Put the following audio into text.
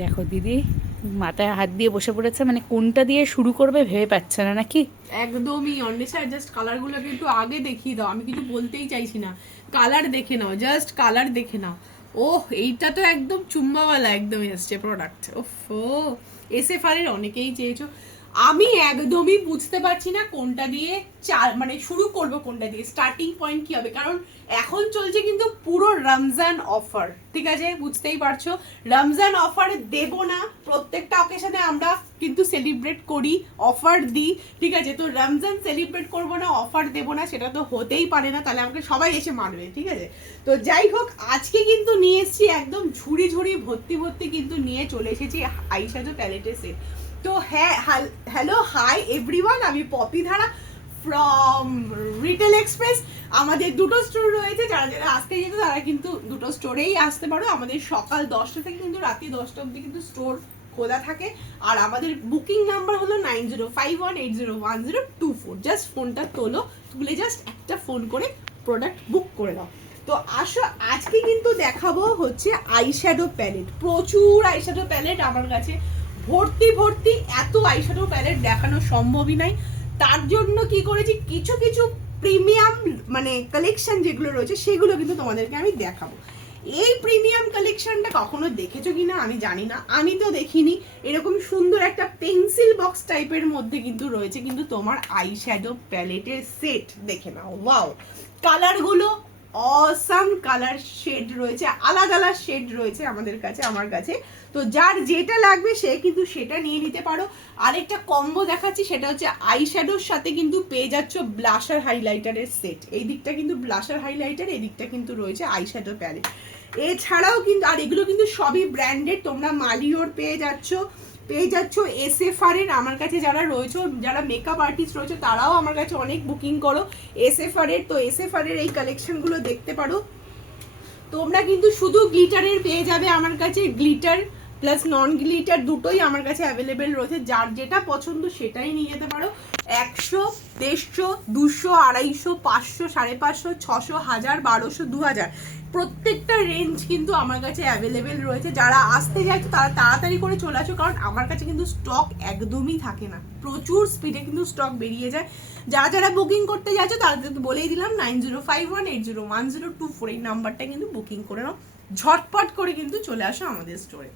দেখো দিদি মাথায় হাত দিয়ে বসে পড়েছে, মানে কোনটা দিয়ে শুরু করবে ভেবে পাচ্ছে না নাকি? একদমই অন্বেষা, জাস্ট কালারগুলোকে একটু আগে দেখিয়ে দাও। আমি কিছু বলতেই চাইছি না, কালার দেখে নাও, জাস্ট কালার দেখে নাও। ওহ, এইটা তো একদম চুম্বাওয়ালা একদম এসছে প্রোডাক্ট। ওফো, এসএফআর এর অনেকেই চেয়েছো। আমি একদমই বুঝতে পারছি না কোনটা দিয়ে মানে শুরু করব, কোনটা দিয়ে স্টার্টিং পয়েন্ট কি হবে, কারণ এখন চলছে কিন্তু পুরো রমজান অফার, ঠিক আছে? বুঝতেই পারছো, রমজান অফার দেব না, প্রত্যেকটা অকেশনে আমরা কিন্তু সেলিব্রেট করি, অফার দিই, ঠিক আছে? তো রমজান সেলিব্রেট করব না, অফার দেব না, সেটা তো হতেই পারে না, তাহলে আমাকে সবাই এসে মারবে, ঠিক আছে? তো যাই হোক, আজকে কিন্তু নিয়ে এসেছি একদম ঝুড়ি ঝুড়ি ভর্তি ভর্তি কিন্তু নিয়ে চলে এসেছি আইশ্যাডো প্যালেটের সেট। তো হ্যাঁ, হ্যালো, হাই এভরিওয়ান, আমি পপি ধারা ফ্রম রিটেল এক্সপ্রেস। আমাদের দুটো স্টোর রয়েছে, যারা যারা আসতে যেত তারা কিন্তু দুটো স্টোরেই আসতে পারো। আমাদের সকাল 10টা থেকে কিন্তু রাত্রি 10টা অবধি কিন্তু স্টোর খোলা থাকে। আর আমাদের বুকিং নাম্বার হলো 9051801024। জাস্ট ফোনটা তোলো, তুলে জাস্ট একটা ফোন করে প্রোডাক্ট বুক করে দাও। তো আসো, আজকে কিন্তু দেখাবো হচ্ছে আইশ্যাডো প্যালেট। প্রচুর আইশ্যাডো প্যালেট আমার কাছে ভর্তি ভর্তি, এত আইশ্যাডো প্যালেট দেখানো সম্ভবই নাই। তার জন্য কি করেছি, কিছু কিছু প্রিমিয়াম মানে কালেকশন যেগুলো রয়েছে সেগুলো কিন্তু তোমাদেরকে আমি দেখাবো। এই প্রিমিয়াম কালেকশনটা কখনো দেখেছো কিনা আমি জানি না, আমি তো দেখিনি। এরকম সুন্দর একটা পেন্সিল বক্স টাইপের মধ্যে কিন্তু রয়েছে কিন্তু তোমার আইশ্যাডো প্যালেটের সেট। দেখে নাও, ওয়াও, কালারগুলো অসাম কালার শেড রয়েছে, আলাদা আলাদা শেড রয়েছে আমাদের কাছে, আমার কাছে। তো যার যেটা লাগবে সে কিন্তু সেটা নিয়ে নিতে পারো। আরেকটা কম্বো দেখাচ্ছি, সেটা হচ্ছে আইশ্যাডোর সাথে কিন্তু পেয়ে যাচ্ছ ব্লাশার হাইলাইটারের সেট। এই দিকটা কিন্তু ব্লাশার হাইলাইটার, এই দিকটা কিন্তু রয়েছে আইশ্যাডো প্যালেট। এছাড়াও কিন্তু, আর এগুলো কিন্তু সবই ব্র্যান্ডেড, তোমরা মালিওর পেয়ে যাচ্ছ, এসএফআর এর। আমার কাছে যারা রয়েছে, যারা মেকআপ আর্টিস্ট রয়েছে, তারাও আমার কাছে অনেক বুকিং করো এসএফআর এর। তো এসএফআর এর এই কালেকশনগুলো দেখতে পারো তোমরা। কিন্তু শুধু গ্লিটারের পেয়ে যাবে আমার কাছে, গ্লিটার প্লাস নন গ্লিটার দুটোই আমার কাছে অ্যাভেলেবেল রয়েছে। যার যেটা পছন্দ সেটাই নিয়ে যেতে পারো। 100, 150, 200, 250, 500, 550, 600, 1000, 1200, 2000 প্রত্যেকটা রেঞ্জ কিন্তু আমার কাছে অ্যাভেলেবেল রয়েছে। যারা আসতে যাচ্ছে তারা তাড়াতাড়ি করে চলে আসো, কারণ আমার কাছে কিন্তু স্টক একদমই থাকে না, প্রচুর স্পিডে কিন্তু স্টক বেরিয়ে যায়। যারা যারা বুকিং করতে যাচ্ছ তাদের তো বলেই দিলাম, 9051801024 এই নাম্বারটা কিন্তু বুকিং করে নাও, ঝটপট করে কিন্তু চলে আসো আমাদের স্টোরে।